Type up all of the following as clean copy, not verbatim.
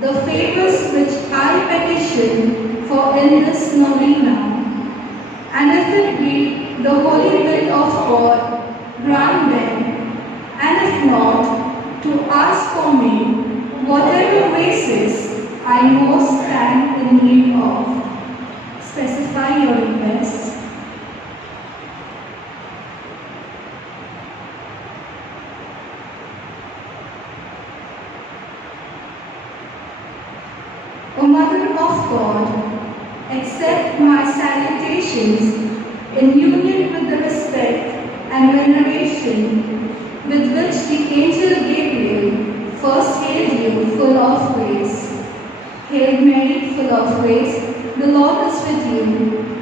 the favors which I petition for in this novena. And if it be the holy will of God, grant them, and if not, to ask for me whatever graces I most stand in need of. Specify your request. O Mother of God, accept my salutations in union with the respect and veneration with which the angel Gabriel first hailed you full of grace. Hail Mary, full of grace, the Lord is with you.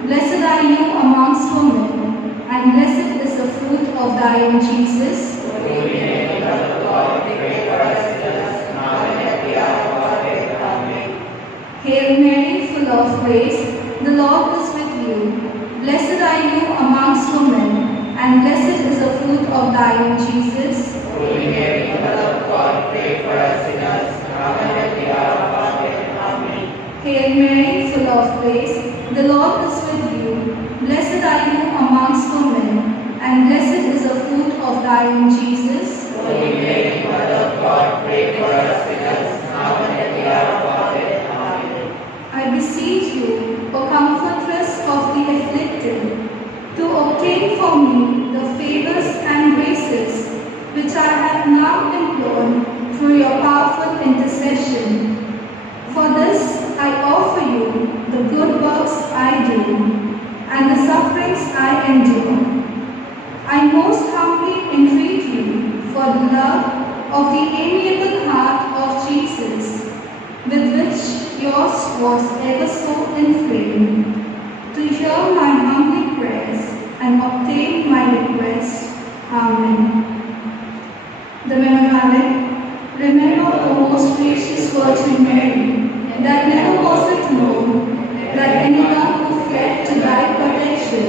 Blessed are you amongst women, and blessed is the fruit of thy womb, Jesus. Holy Mary, Mother of God, pray for us sinners, now and at the hour of our death. Amen. Hail Mary, full of grace, the Lord is with you. Blessed are you amongst women, and blessed is the fruit of thy womb, Jesus. Holy Mary, Mother of God, pray for us sinners, now and at the hour of our death. Amen. Hail Mary, full of grace, the Lord is with you. Blessed are you amongst women, and blessed is the fruit of thy womb, Jesus. Holy Mary, Mother of God, pray for us sinners, now and at the hour of our death. Amen. I beseech you, O comfortress of the afflicted, to obtain for me the favors and graces which I have now implored through your powerful intercession. For this I offer you the good works I do and the sufferings I endure. I most humbly entreat you for the love of the amiable heart of Jesus, with which yours was ever so inflamed, to hear my humble prayers and obtain my request. Amen. The Memorare. Remember, O most gracious Virgin Mary, that never was it known that anyone who fled to thy protection,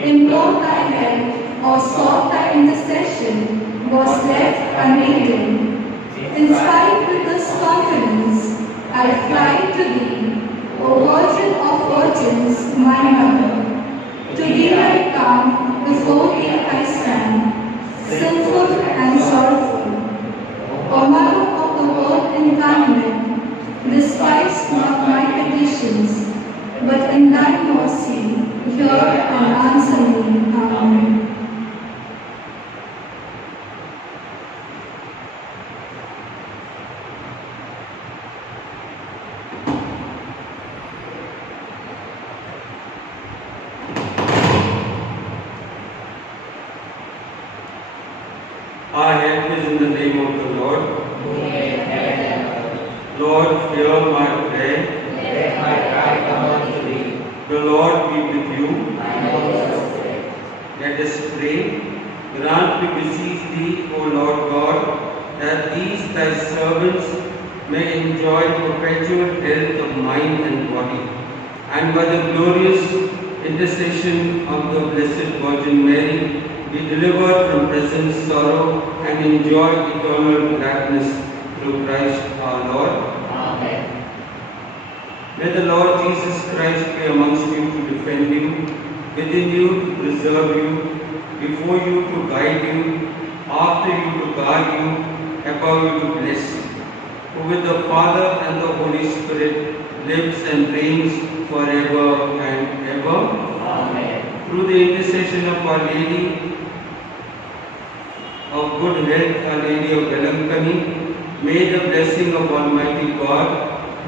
implored thy help, or sought thy intercession was left unaided. Inspired with this confidence, I fly to thee, O Virgin of Virgins, my Mother. To thee I come, before thee I stand, sinful and sorrowful. O Mother of the Word incarnate, despise not my petitions, but in thy mercy hear and answer me. Amen. Our help is in the name of the Lord. Lord, hear my prayer. Let my cry come unto thee. The Lord be with you. And also pray. Let us pray. Grant, we beseech thee, O Lord God, that these thy servants may enjoy perpetual health of mind and body, and by the glorious intercession of the Blessed Virgin Mary, be delivered from present sorrow and enjoy eternal gladness through Christ our Lord. Amen. May the Lord Jesus Christ be amongst you to defend you, within you to preserve you, before you to guide you, after you to guard you, above you to bless you, who with the Father and the Holy Spirit lives and reigns forever and ever. Amen. Through the intercession of Our Lady of good health, Our Lady of Velankani, may the blessing of Almighty God,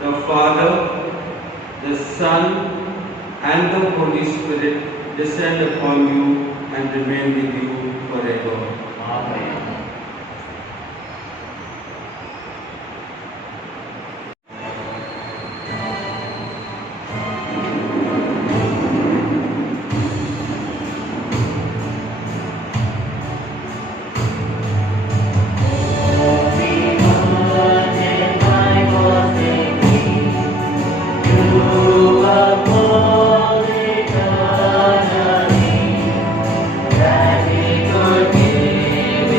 the Father, the Son, and the Holy Spirit descend upon you and remain with you forever. Amen. That he could give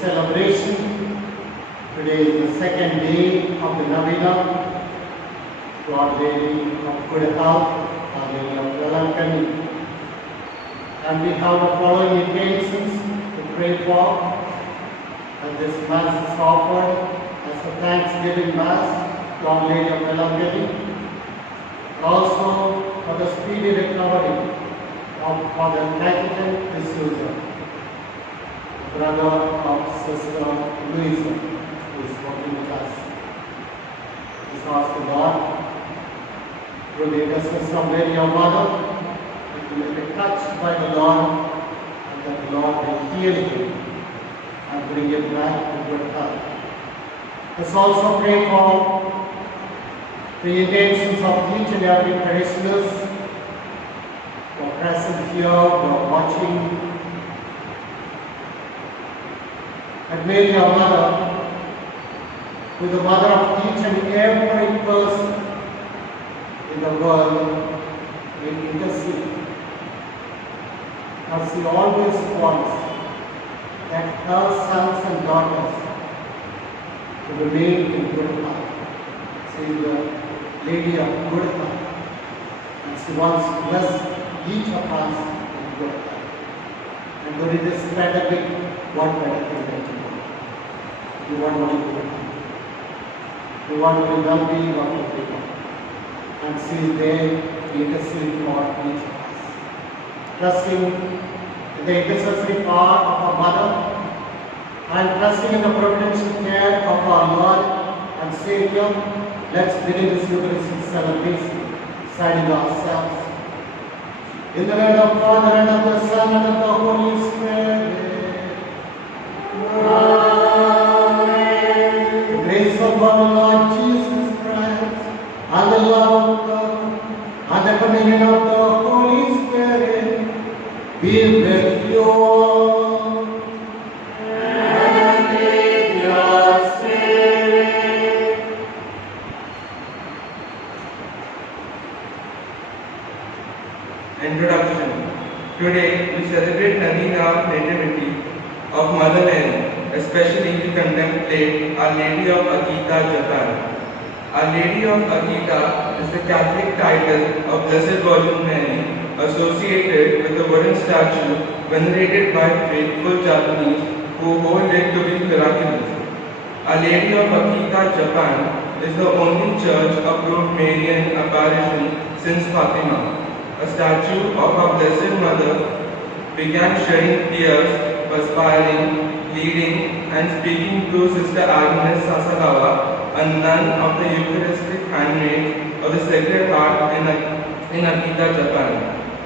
celebration. Today is the second day of the Novena to Our Lady of Good Health, Our Lady of Velankani. And we have the following intentions to pray for as this Mass is offered as a Thanksgiving Mass to Our Lady of Velankani. Also for the speedy recovery of Father Cajetan D'Souza, brother of Sister Louisa, who is working with us. We ask the Lord, through the intercession of Mary, our Mother, that you may be touched by the Lord, and that the Lord will heal you and bring you back to good health. Let's also pray for the intentions of each and every parishioners who are present here, who are watching. And Mary, our Mother, who is the mother of each and every person in the world, will intercede. As she always wants that her sons and daughters to remain in good health. She is the Lady of Good Health, and she wants to bless each of us with good health. And during this pandemic, what better thing than to do? We want only good health. We want the well-being of everyone. And she is there to intercede for each of us. Trusting in the intercessory power of our Mother, and trusting in the providential care of our Lord and Savior, let's begin this Eucharistic celebration, signing ourselves. In the name of the Father, and of the Son, and of the Holy Spirit. Amen. The grace of our Lord Jesus Christ, and the love of God, and the communion of the Holy Spirit be with you all. Introduction. Today we celebrate Novena of Nativity of Mother Mary. Especially we contemplate Our Lady of Akita, Japan. Our Lady of Akita is the Catholic title of Blessed Virgin Mary, associated with a wooden statue venerated by faithful Japanese who hold it to be miraculous. Our Lady of Akita, Japan is the only church approved Marian apparition since Fatima. A statue of our Blessed Mother began shedding tears, perspiring, bleeding, and speaking to Sister Agnes Sasagawa, a nun of the Eucharistic Handmaid of the Sacred Heart in Akita, Japan.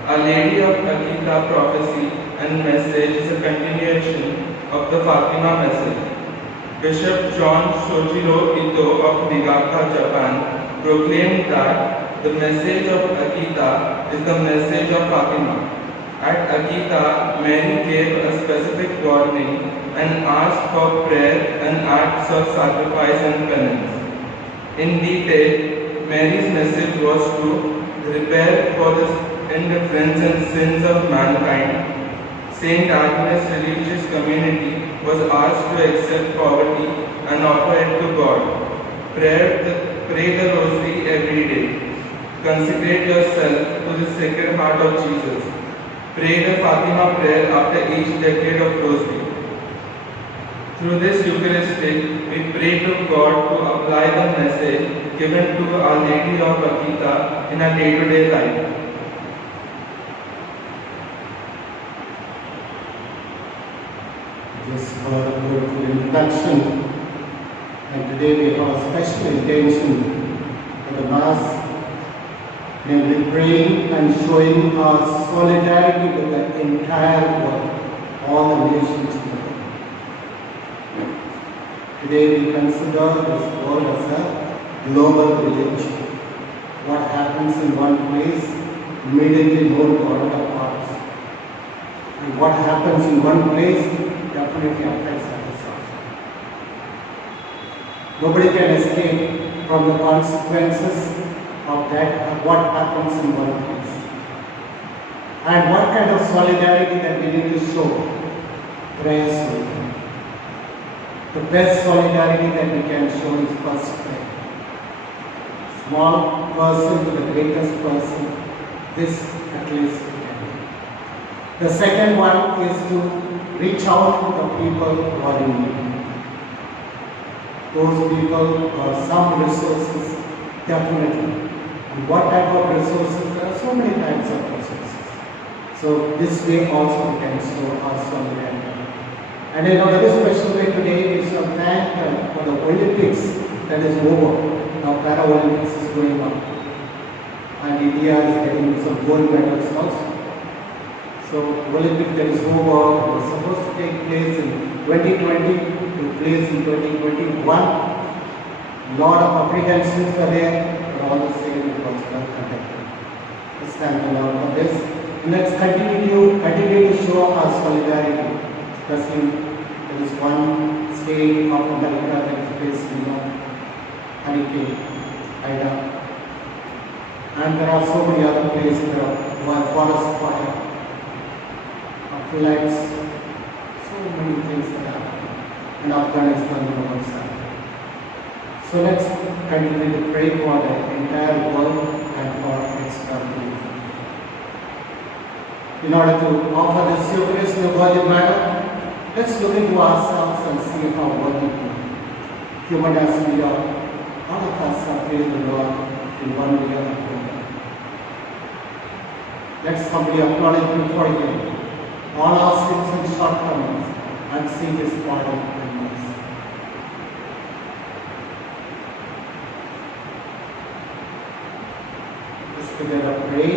Our Lady of Akita prophecy and message is a continuation of the Fatima message. Bishop John Shojiro Ito of Niigata, Japan, proclaimed that the message of Akita is the message of Fatima. At Akita, Mary gave a specific warning and asked for prayer and acts of sacrifice and penance. In detail, Mary's message was to repair for the indifference and sins of mankind. Saint Agnes' religious community was asked to accept poverty and offer it to God. Pray the Rosary every day. Consecrate yourself to the Sacred Heart of Jesus. Pray the Fatima prayer after each decade of Rosary. Through this Eucharistic, we pray to God to apply the message given to Our Lady of Akita in our day-to-day life. This was a beautiful introduction, and today we have a special intention for the Mass, namely praying and showing our solidarity with the entire world, all the nations in the world. Today we consider this world as a global village. What happens in one place immediately known to other parts. And what happens in one place definitely affects others also. Nobody can escape from the consequences of that, of what happens in one place. And what kind of solidarity that we need to show? Prayers. The best solidarity that we can show is first prayer. Small person to the greatest person, this at least we can do. The second one is to reach out to the people who are in need. Those people who have some resources, definitely. And what type of resources? There are so many types of resources. So this way also we can show our solidarity. And in a very special way today, we shall thank for the Olympics that is over. Now Paralympics is going on. And India is getting some gold medals also. So Olympics that is over was supposed to take place in 2020, took place in 2021. Lot of apprehensions were there, but all the same it was well conducted. Let's thank the Lord for this. And let's continue to show our solidarity. Especially there is one state of America that is facing hurricane Ida, and there are so many other places. There are forest fire, floods, so many things that happen in Afghanistan and our side. So let's continue to pray for the entire world and for its country. In order to offer this Eucharist in a worthy manner, let's look into ourselves and see how worthy we are. Human as we are, all of us have failed the Lord in one way or another. Let's humbly acknowledge before Him all our sins and shortcomings and seek His pardon and mercy. Let's together pray.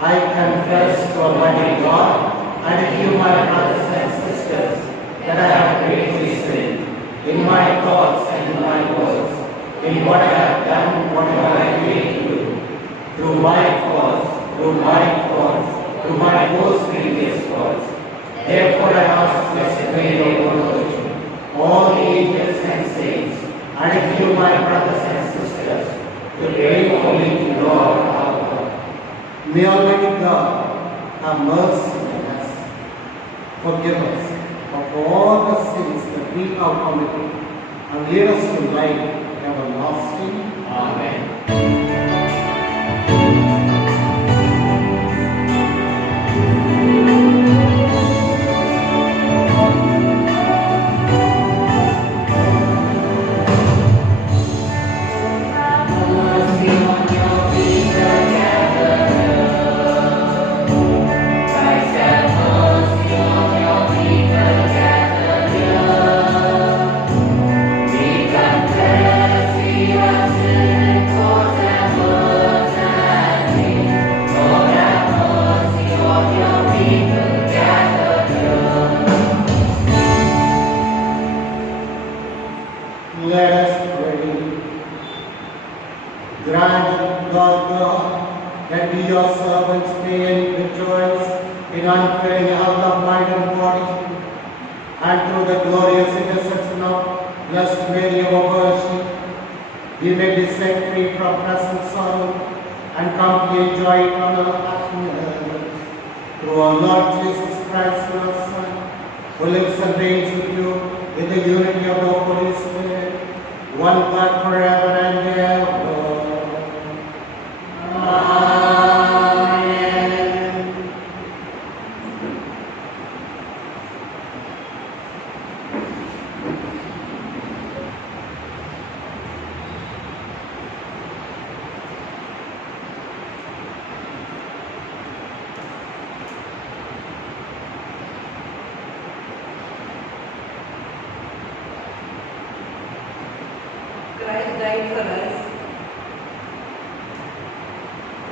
I confess to Almighty God and you, my brothers and sisters, that I have greatly sinned in my thoughts and in my words, in what I have done, what I have failed to do, through my faults, through my most grievous faults. Therefore I ask Blessed Mary, O Virgin, all the angels and saints, and you, my brothers and sisters, to pray for me to Lord our God. May Almighty God have mercy on us, forgive us of all the sins that we have committed, and lead us to life everlasting. Amen. Christ died for us.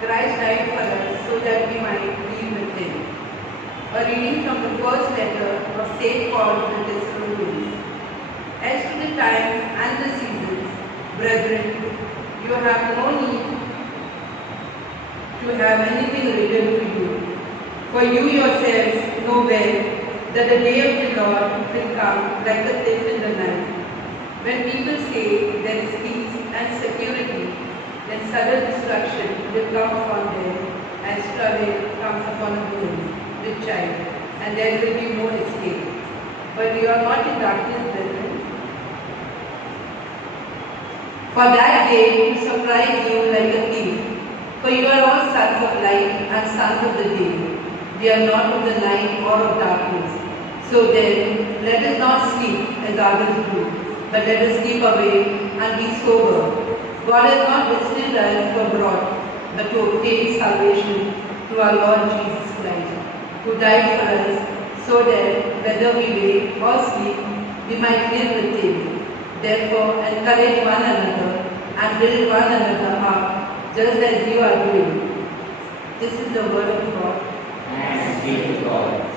Christ died for us so that we might live with Him. A reading from the first letter of St. Paul to the Thessalonians. As to the times and the seasons, brethren, you have no need to have anything written to you. For you yourselves know well that the day of the Lord will come like a thief in the night. When people say there is peace and security, then sudden destruction will come upon them as trouble comes upon a woman with child, and there will be no escape. But we are not in darkness, brethren, For that day to surprise you like a thief. For you are all sons of light and sons of the day. We are not of the night or of darkness. So then, let us not sleep as others do, but let us keep awake and be sober. God has not destined us for wrath, but to obtain salvation through our Lord Jesus Christ, who died for us, so that whether we wake or sleep, we might live with Him. Therefore, encourage one another and build one another up, just as you are doing. This is the word of God. Thanks be to God.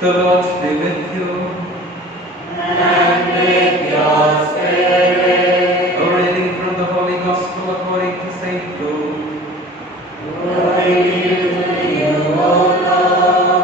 The Lord be with you. And with your spirit. A reading from the Holy Gospel according to St. Luke. Glory to you, O Lord.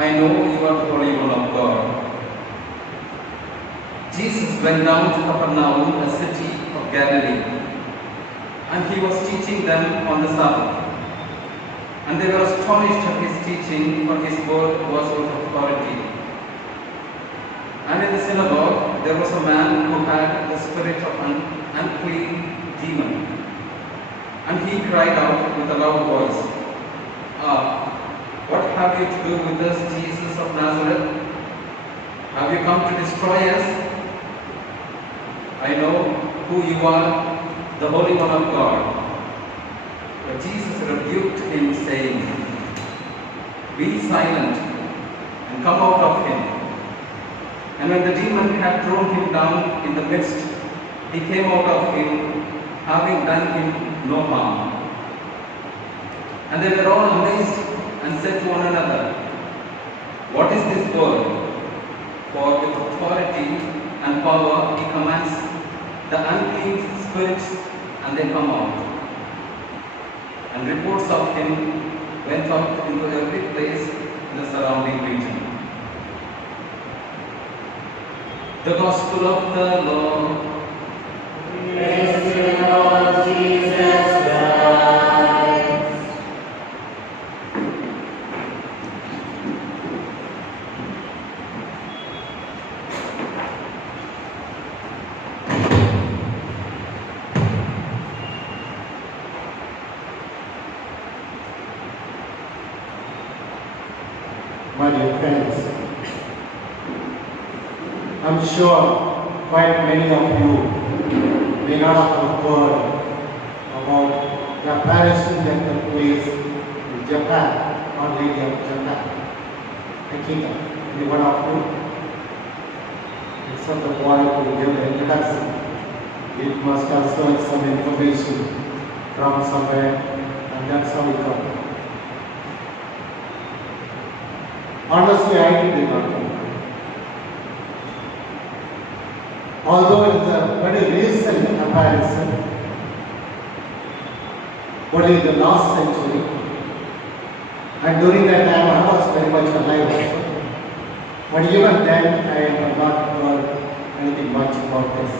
I know you are the Holy One of God. Jesus went down to Capernaum, a city of Galilee, and he was teaching them on the Sabbath. And they were astonished at his teaching, for his word was with authority. And in the synagogue there was a man who had the spirit of an unclean demon. And he cried out with a loud voice, "Ah, what have you to do with us, Jesus of Nazareth? Have you come to destroy us? I know who you are, the Holy One of God." But Jesus rebuked him, saying, "Be silent and come out of him." And when the demon had thrown him down in the midst, he came out of him, having done him no harm. And they were all amazed and said to one another, "What is this word? For with authority and power he commands the unclean spirits, and they come out." And reports of him went out into every place in the surrounding region. The Gospel of the Lord. Praise to you, Lord Jesus. my dear friends, I'm sure quite many of you may not have heard about the apparition that took place in Japan, Our Lady of Japan. Akita, any one of you? Except the boy who gave the introduction. It must have stored some information from somewhere, and that's how it got. Honestly, I did not know. Although it is a very recent apparition, only in the last century, and during that time I was very much alive also. But even then I have not heard anything much about this.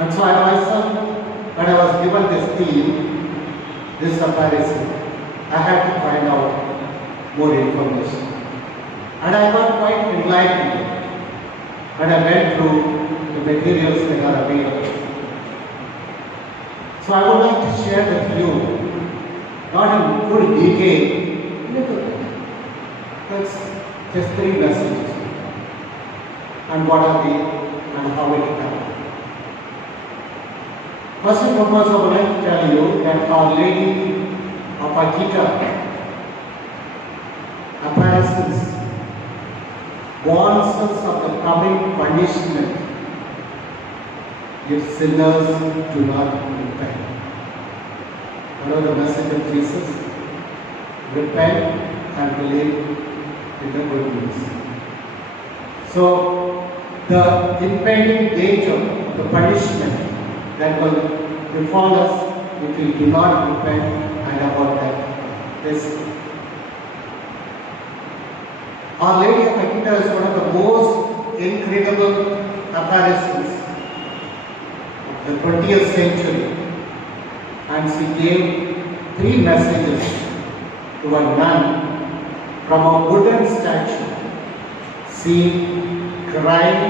And so I myself, when I was given this theme, this apparition, I had to find out more information. And I got quite enlightened when I went through the materials that are available. So I would like to share with you, not in full detail, little bit. That's just 3 messages. And what are they and how it happened. First and foremost, I would like to tell you that Our Lady of Akita apparitions warns us of the coming punishment if sinners do not repent. What are the message of Jesus? Repent and believe in the good news. So, the impending danger of the punishment that will befall us if we do not repent and about that is Our Lady of Akita is one of the most incredible apparitions of the 20th century, and she gave 3 messages to a nun from a wooden statue, seen crying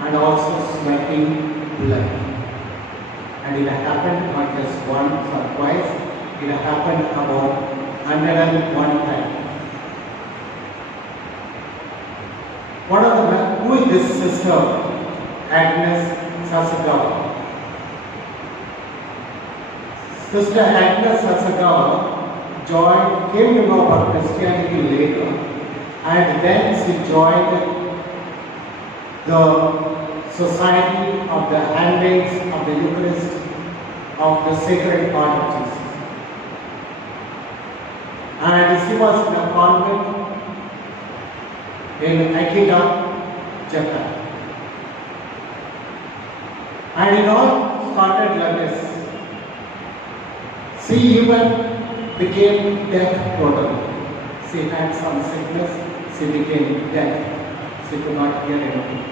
and also sweating blood. And it happened not just once or twice, it happened about 101 times. Who is this sister? Agnes Sasagawa. Sister Agnes Sasagawa came to know about Christianity later, and then she joined the Society of the Handmaids of the Eucharist of the Sacred Heart of Jesus. And she was in a convent in Akita, Japan. And it all started like this. She even became deaf totally. She had some sickness, she became deaf. She could not hear anything.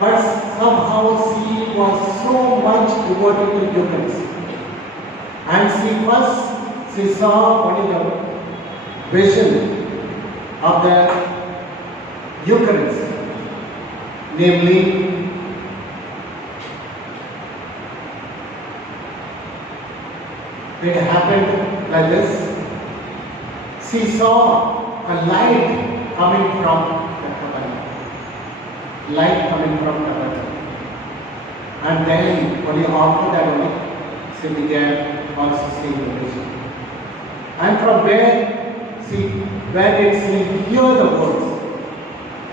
But somehow she was so much devoted to Eucharist. And she saw only the vision of the Eucharist, namely it happened like this. She saw a light coming from the tabernacle. Light coming from the tabernacle. And then only after that only she began also seeing the vision. And from where did she hear the words?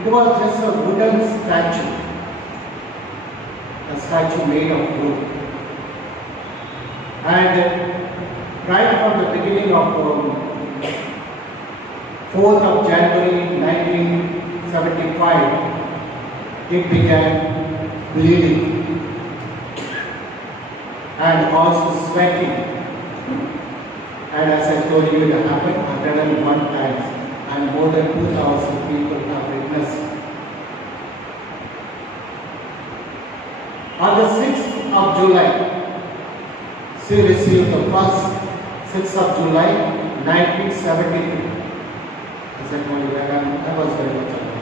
It was just a wooden statue. A statue made of wood. And right from the beginning of 4th of January 1975, it began bleeding and also sweating. And as I told you, it happened 101 times, and more than 2,000 people have witnessed. On the 6th of July, she received the first 6th of July, 1973. As I told you, I was very much alive.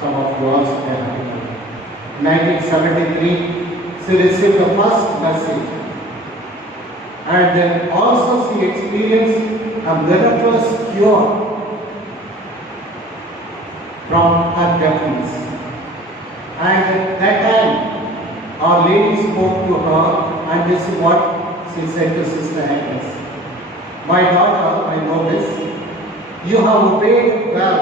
Some of you also there. 1973, she received the first message. And then also she experienced a miraculous cure from her deafness. And at that time, Our Lady spoke to her, and this is what she said to Sister Agnes. My daughter, I know this, you have obeyed well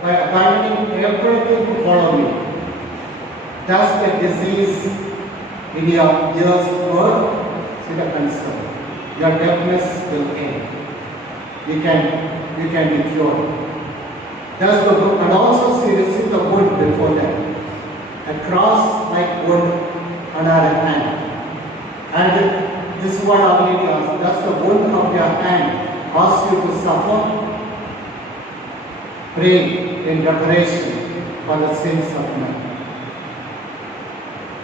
by abandoning everything to follow me. Does the disease in your ears hurt? See the concern. Your deafness will end. You can be cured. Does the wound, and also she received the wound before that. A cross-like wound on her hand. And this is what Our Lady asked. Does the wound of your hand cause you to suffer? Pray in reparation for the sins of men.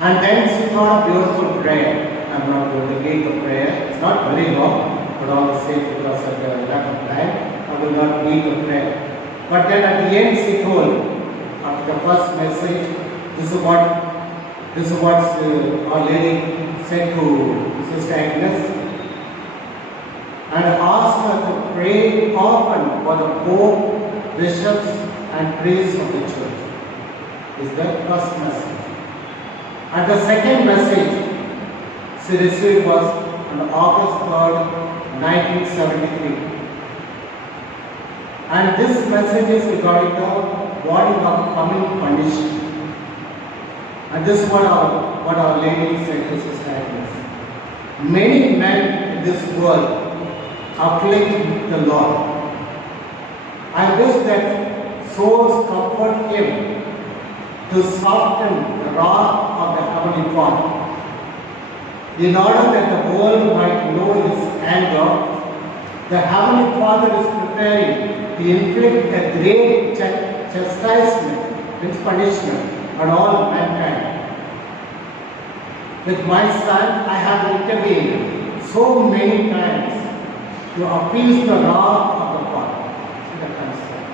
And then she taught a beautiful prayer. I'm not going to read the prayer. It's not very long, but all the same because of the lack of time, I will not read the prayer. But then at the end she told, after the first message, this is what Our Lady said to Sister Agnes, and asked her to pray often for the Pope, bishops, and priests of the Church. Is the first message. And the second message she received was on August 3rd, 1973. And this message is regarding the warning of coming punishment. And this is what our Lady said to Sister Agnes. Many men in this world afflict the Lord. I wish that souls comfort Him to soften the wrath of the Heavenly Father. In order that the world might know His anger, the Heavenly Father is preparing to inflict a great chastisement, its punishment, on all mankind. With my son, I have intervened so many times to appease the wrath of the Father. See the concern.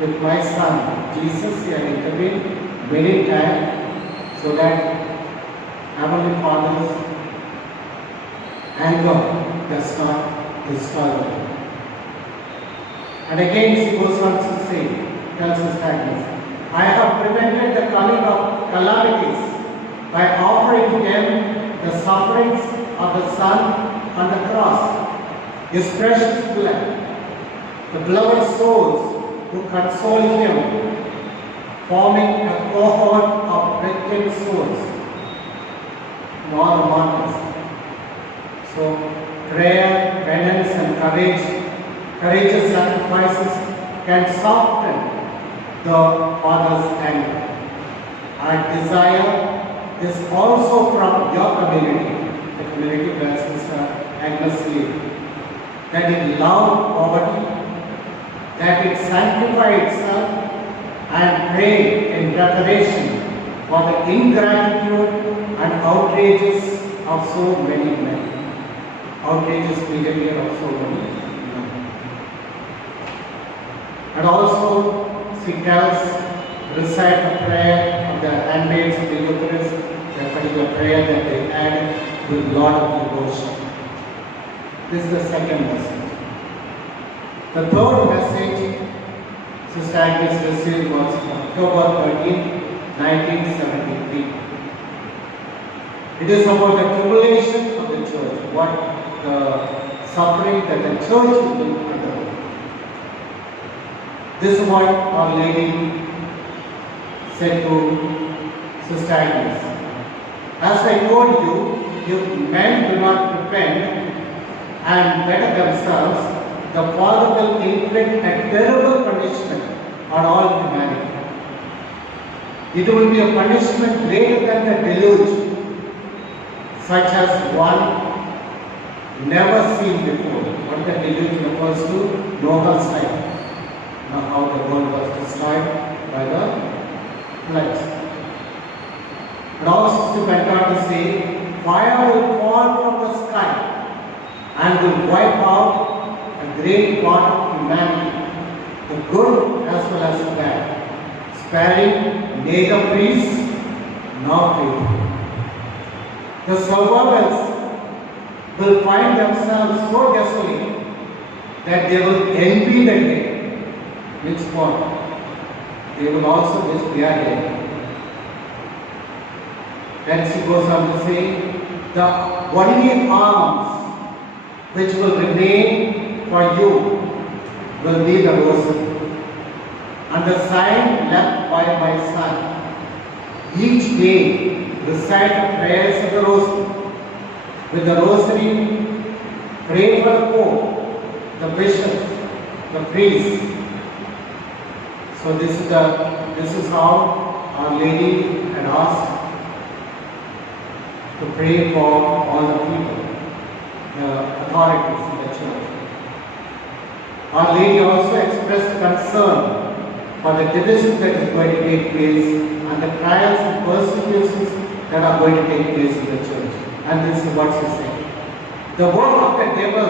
With my son, Jesus, He had intervened many times so that Heavenly Father's anger does not destroy them. And again she goes on to say, tells Sister Agnes, I have prevented the coming of calamities by offering them the sufferings of the Son on the cross, His precious blood, the beloved souls who console Him, forming a cohort of wretched souls in all the martyrs. So prayer, penance and courageous sacrifices can soften the Father's anger. Our desire is also from your community, the community where Sister Agnes lives, that it love poverty, that it sanctify itself and pray in preparation for the ingratitude and outrages of so many men. Outrageous behavior of so many men. And also she tells, recite the prayer of the handmaids of the Eucharist, the particular prayer that they add with a lot of devotion. This is the second message. The third message Sister Agnes received was October 13, 1973. It is about the tribulation of the Church, what the suffering that the Church will undergo. This is what Our Lady said to Sister Agnes. As I told you, if men do not repent and better themselves, the Father will inflict a terrible punishment on all humanity. It will be a punishment greater than the deluge, such as one never seen before. What the deluge refers to? Noah's time. Now how the world was destroyed by the floods. And also she went on to say, fire will fall from the sky and will wipe out a great part of humanity, the good as well as the bad, sparing neither priests nor faithful. The survivors will find themselves so desolate that they will envy the day. Which one? they will also wish we are here. Then she goes on to say, the only arms which will remain for you will be the rosary. And the sign left by my son. Each day recite the prayers of the rosary. With the rosary, pray for the Pope, the bishops, the priests. So this is how Our Lady had asked to pray for all the people, the authorities in the church. Our Lady also expressed concern for the division that is going to take place and the trials and persecutions that are going to take place in the church. And this is what she said. The work of the devil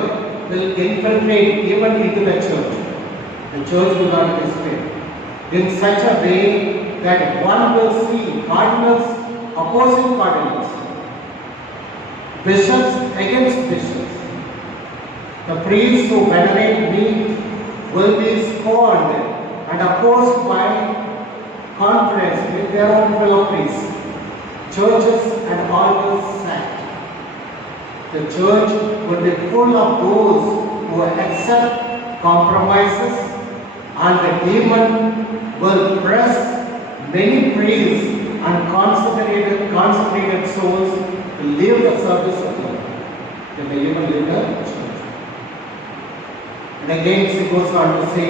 will infiltrate even into the church. The church will not be spared. In such a way that one will see cardinals opposing cardinals, bishops against bishops. The priests who venerate me will be scorned and opposed by conference with their own fellow priests. Churches and altars sacked. The church will be full of those who accept compromises, and the demon will press many priests and consecrated souls to leave the service of God. They may even leave the church. And again she goes on to say,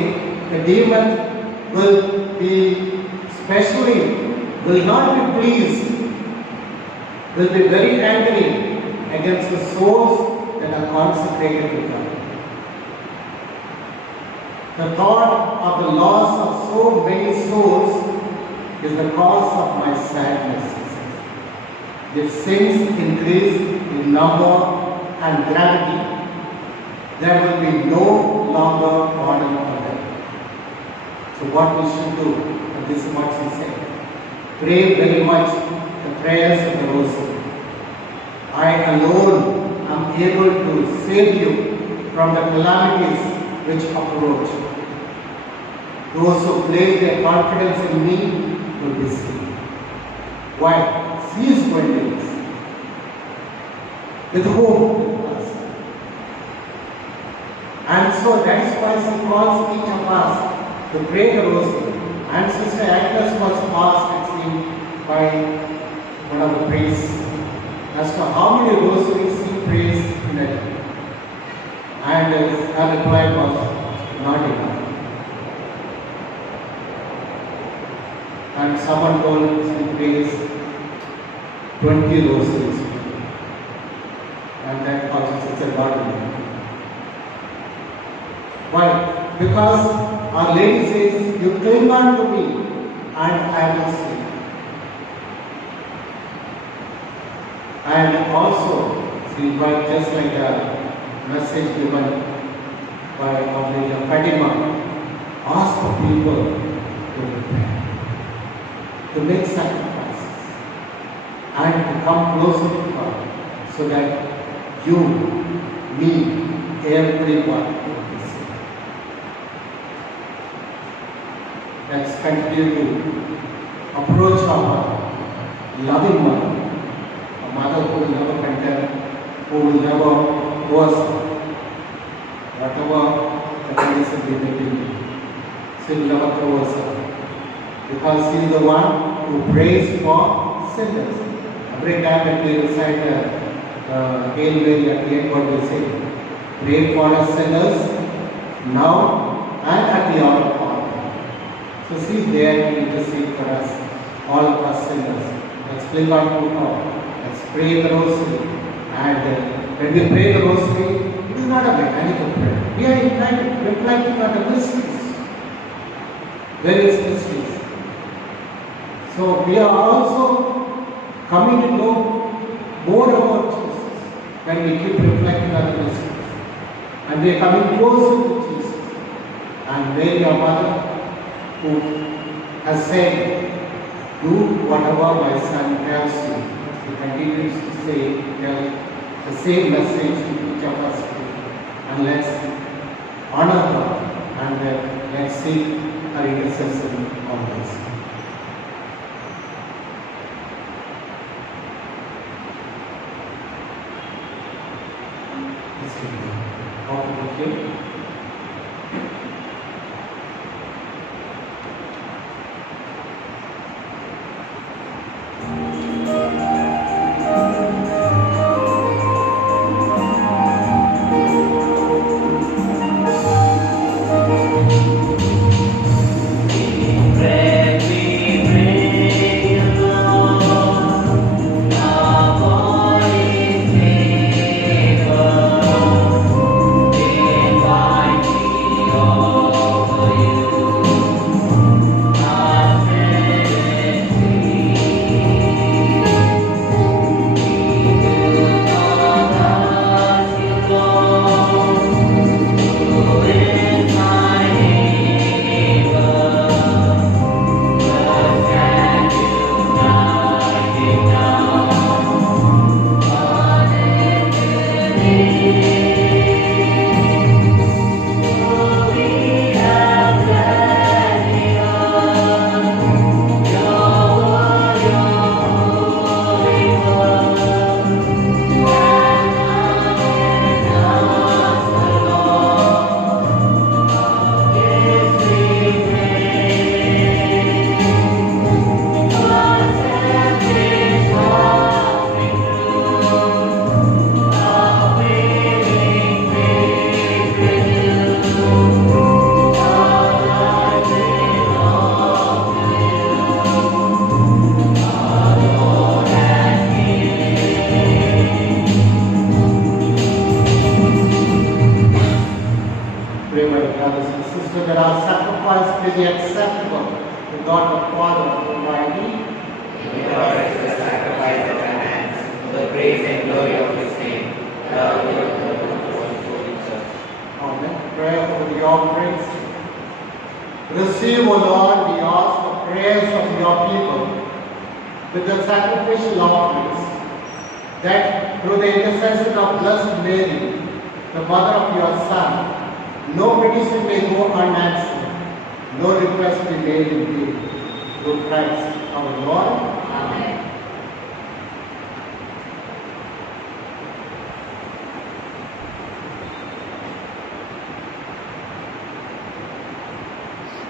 the demon will not be pleased, will be very angry against the souls that are consecrated to God. The thought of the loss of so many souls is the cause of my sadness. If sins increase in number and gravity, there will be no longer pardon for them. So what we should do, and this is what she said, pray very much the prayers of the Rosary. I alone am able to save you from the calamities which approach. Those who place their confidence in me will be saved. Why? She is going to be saved. With whom? With us. And so that is why she calls each of us to pray the Rosary. And Sister Agnes was asked, it seemed, by one of the priests as to how many rosaries she prays in a day. And her reply was not enough. And someone told she prays 20 rosaries. And that also is a lot enough. Why? Because Our Lady says, you cling on to me and I will save you. And also, see, just like a message given by Our Lady of Fatima, ask the people to repent, to make sacrifices, and to come closer to God, so that you, me, everyone will be saved. Let's continue to approach our loving mother, a mother who will never condemn, who will never worsen. Whatever the condition we may be, she will never throw us out. Because she is the one who prays for sinners. Every time that we recite Hail Mary at the end, what we say? Pray for us sinners now and at the hour of our death. So she is there to intercede for us, all of us sinners. Let's cling on to her. Let's pray the Rosary. And when we pray the Rosary, it is not a mechanical prayer. We are reflecting on the mysteries, various mysteries. So we are also coming to know more about Jesus when we keep reflecting on the mysteries. And we are coming closer to Jesus. And Mary, our mother, who has said, do whatever my son tells you. He continues to say, tell the same message to each of us. And let's honor her and let's seek our intercession always. Let's take the offering of King. Pray, my brothers and sisters, that our sacrifice may be acceptable to God the Father Almighty. May God accept the sacrifice at our hands for the praise and glory of His name. Amen. Prayer over the offerings. Receive, O Lord, we ask the prayers of your people with the sacrificial offerings, that through the intercession of Blessed Mary, the mother of your Son, no petition may go unanswered, no request be made in vain. Through Christ our Lord. Amen.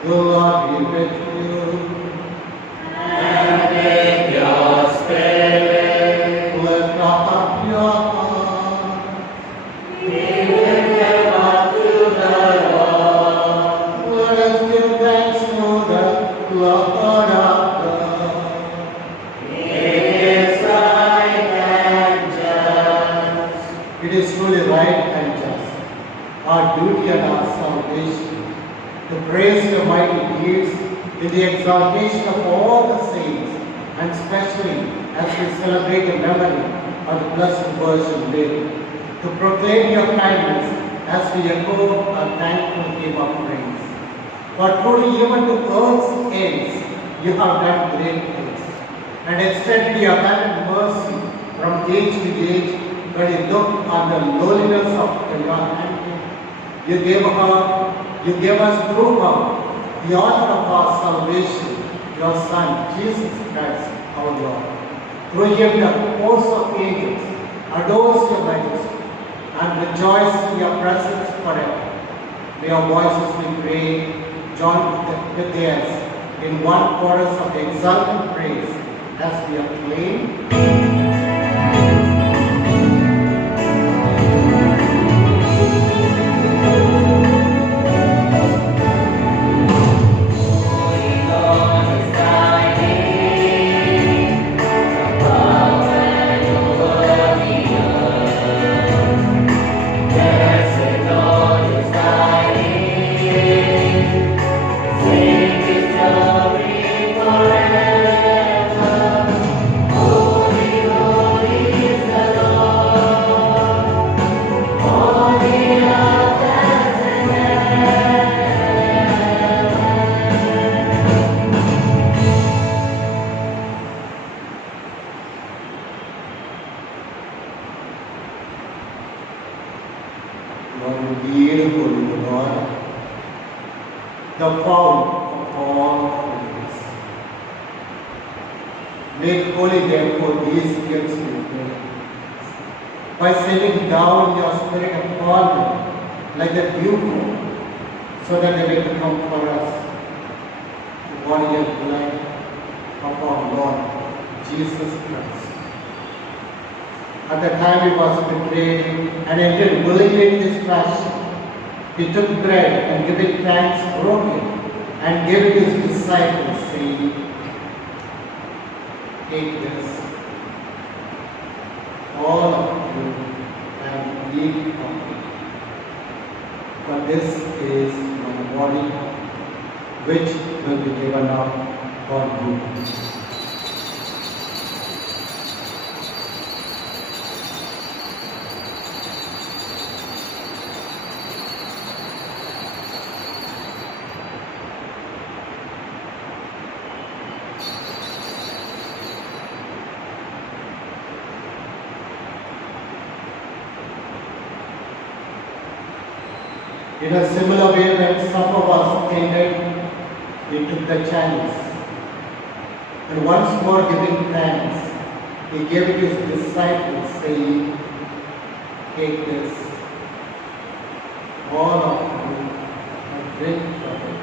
The Lord be with you. And with your spirit, Lift up your heart. we lift them up to the Lord. Let us give thanks to the Lord our God. It is right and just. It is truly right and just, our duty and our salvation, to praise your mighty deeds in the exaltation of all the saints, and especially as we celebrate the memory of the Blessed Virgin Mary, to proclaim your kindness as we echo a thankful hymn of praise. For truly even to earth's ends you have done great things, and extended your abundant mercy from age to age. When you looked on the lowliness of your handmaid, you gave us through her the honor of our salvation, your Son, Jesus Christ, our Lord. Through him the host of angels adores your majesty and rejoices in your presence forever. May our voices, we pray, join with theirs in one chorus of exultant praise as we acclaim. Lord, beautiful Lord, the fount of all holiness. Make holy therefore these gifts, we pray, by sending down your Spirit upon them like the dewfall, so that they may become for us the body and blood of our Lord Jesus Christ. At the time he was betrayed and entered willingly into his passion, he took bread and giving thanks broke it and gave it to his disciples, saying, "Take this, all of you, and eat of it. For this is my body, which will be given up for you." In a similar way, when supper was ended, he took the chalice, and once more giving thanks, he gave it to his disciples, saying, "Take this, all of you, and drink from it.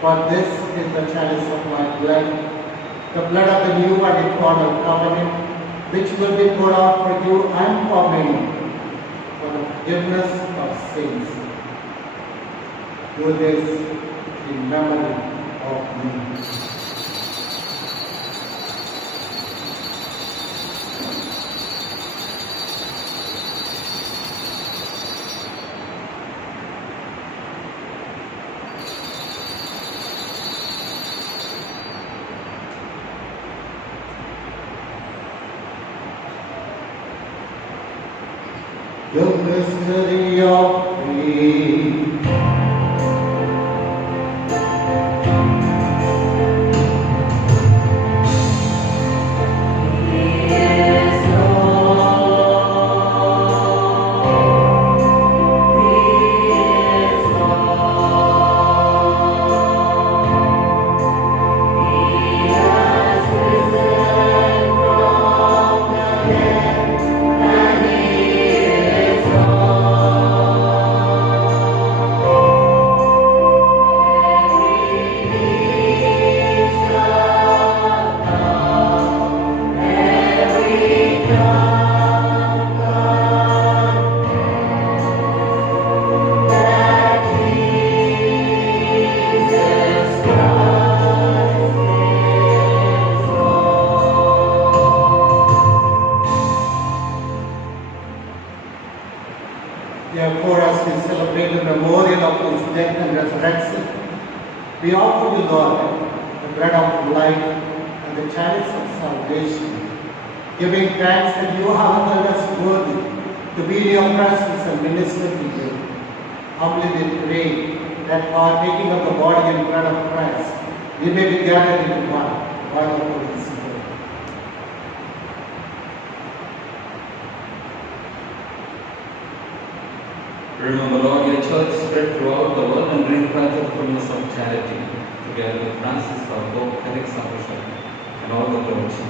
For this is the chalice of my blood, the blood of the new and eternal covenant, which will be poured out for you and for many, for the forgiveness of sins. Do this in memory of me." The mystery of faith. Therefore, as we celebrate the memorial of his death and resurrection, we offer you, Lord, the bread of life and the chalice of salvation, giving thanks that you have held us worthy to be in your presence and minister to you. Humbly we pray that partaking of the body and blood of Christ, we may be gathered into one by the Holy Spirit. Remember, Lord, your church spread throughout the world and bring back the fullness of charity, together with Francis, our Pope, Felix, our Bishop, and all the clergy.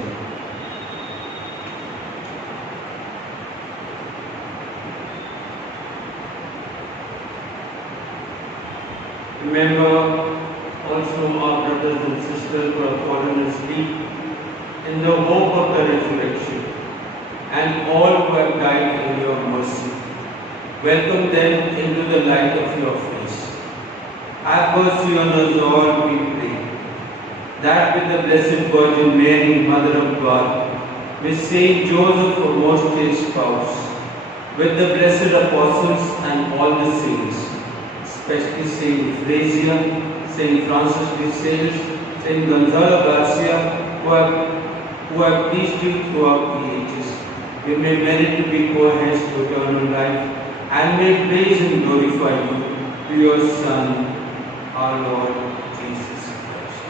Remember also our brothers and sisters who have fallen asleep in the hope of the resurrection, and all who have died in your mercy. Welcome them into the light of your face. Have mercy on us all, we pray, that with the Blessed Virgin Mary, Mother of God, with Saint Joseph, her most chaste spouse, with the blessed apostles and all the saints, especially Saint Euphrassia, Saint Francis de Sales, Saint Gonzalo Garcia, who have pleased you throughout the ages, we may merit to be co-heirs to eternal life, and may praise and glorify you through your Son, our Lord Jesus Christ.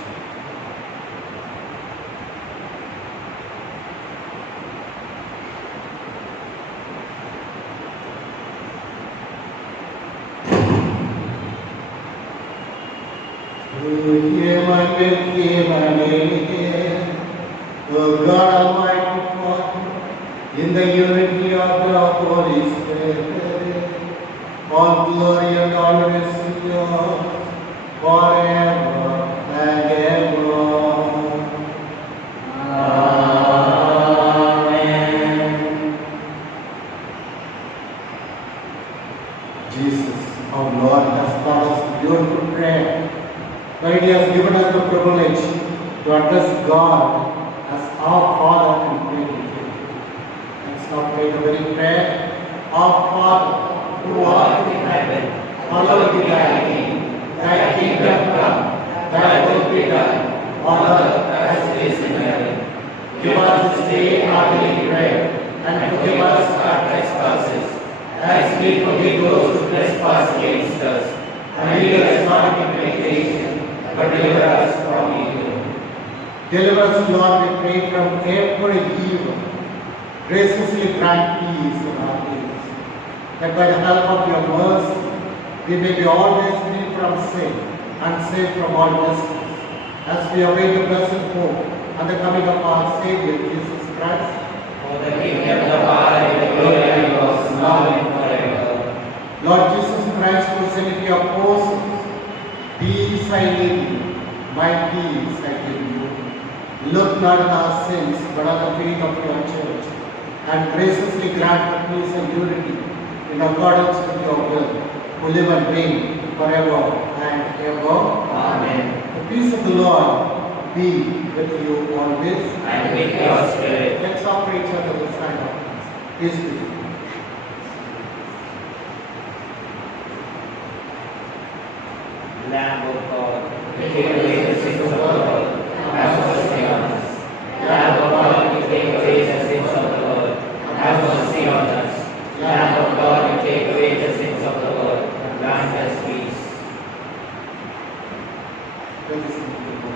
Human with humanity, O God Almighty Father, in the unity of the Holy Spirit, all glory and honor is yours forever and ever. Amen. Jesus, our Lord, has taught us beautiful prayer. But He has given us the privilege to address God as our Father and pray to Him. Let's now pray the very prayer. Our Father, who art in heaven, hallowed be thy name. Thy kingdom come, thy will be done, on earth as it is in heaven. Give us this day our daily bread, and forgive us our trespasses, as we forgive those who trespass against us. And lead us not into temptation, but deliver us from evil. Deliver us, Lord, we pray, from every evil. Graciously grant peace in our days, that by the help of your mercy, we may be always free from sin and safe from all distress, as we await the blessed hope and the coming of our Savior, Jesus Christ. For the kingdom, the power, and the glory are yours, now and forever. Lord Jesus Christ, who said to your apostles, peace I leave you, my peace I give you. Look not on our sins, but on the faith of your church, and graciously grant the peace and unity in accordance with your will, who live and reign forever and ever. Amen. The peace of the Lord be with you always. And with your spirit. Let's offer each other the sign of peace. Peace be with you. Lamb of God, you take away the sins of the world, have mercy on us. Lamb of God, you take away the sins of the world, have mercy on us. Lamb of God, you take away the sins of the world, grant us peace. Let us be together.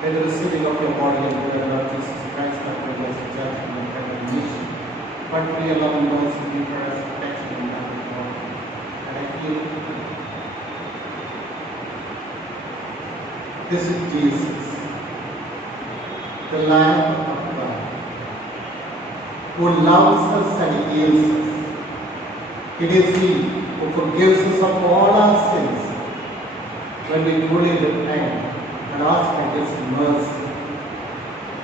May the receiving of your body and blood, Lord Jesus Christ, that will bless the church and the condemnation, but for your love and mercy, be for us protection and love and God. And I feel this is Jesus, the Lamb of God, who loves us and heals us. It is He who forgives us of all our sins when we truly repent and ask for His mercy.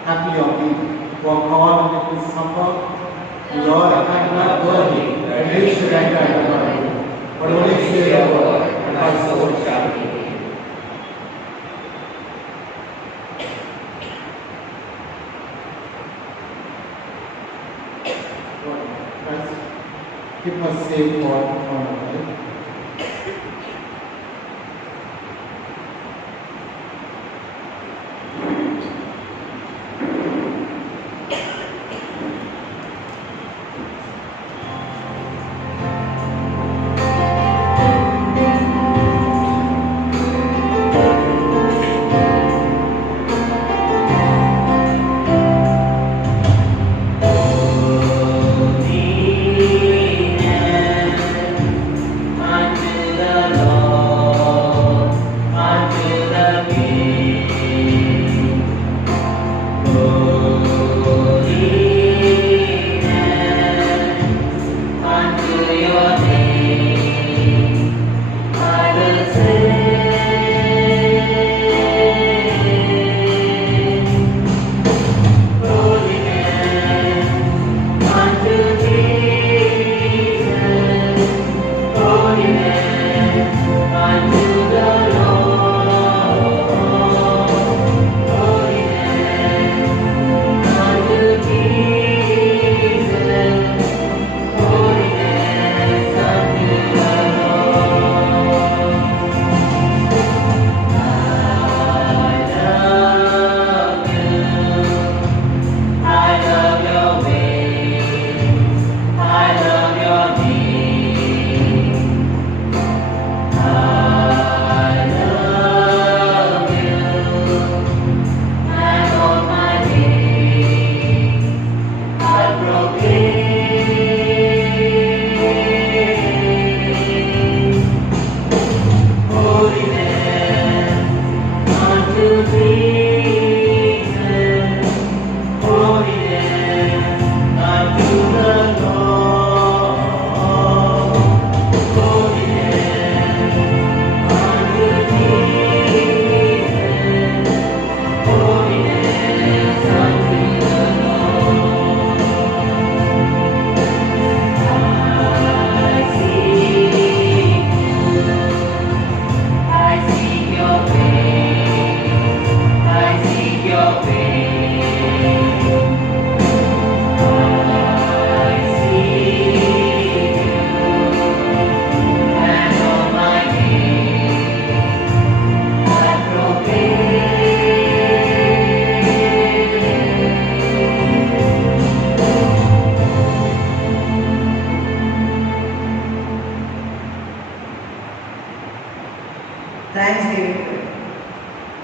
Happy are we who are called into His supper. Lord, I am not worthy that you should enter into my home, but only say a word, and my soul shall be healed. Lord Christ, keep us safe for our life. My thanksgiving prayer.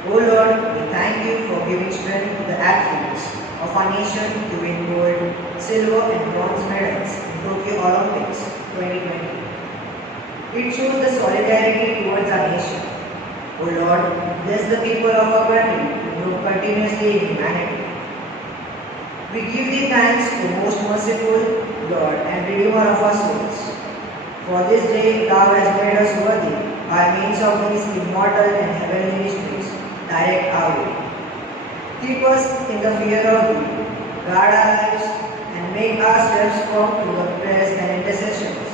O Lord, we thank you for giving strength to the athletes of our nation to win gold, silver and bronze medals in Tokyo Olympics 2020. It shows the solidarity towards our nation. O Lord, bless the people of our country to grow continuously in humanity. We give thee thanks, O most merciful Lord and Redeemer of our souls. For this day thou hast made us worthy by means of these immortal and heavenly mysteries. Direct our way. Keep us in the fear of thee. Guard our lives and make our steps firm to the prayers and intercessions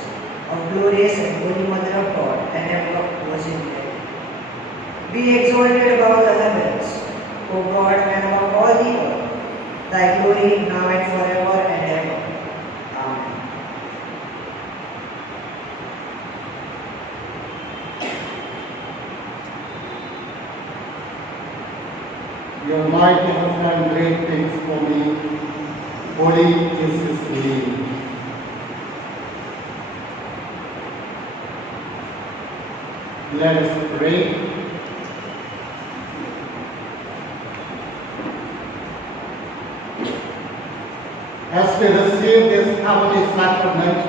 of glorious and holy Mother of God and ever Virgin Mary. Be exalted above the heavens, O God, and above all the earth. Thy glory now and forever and ever. Amen. Your mighty have done great things for me. Holy is his name. Let us pray. As we receive this heavenly sacrament,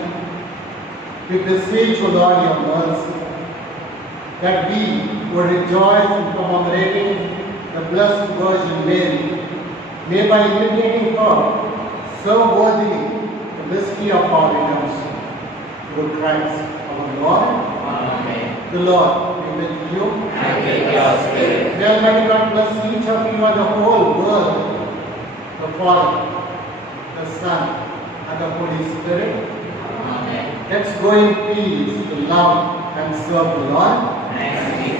we beseech, O Lord, your mercy, that we would rejoice in commemorating the Blessed Virgin Mary, may by imitating her, serve worthily the mystery of our redemption. Through Christ our Lord. Amen. The Lord be with you. And with your spirit. May Almighty God bless each of you and the whole world, the Father, the Son, and the Holy Spirit. Amen. Let's go in peace to love and serve the Lord. Thanks be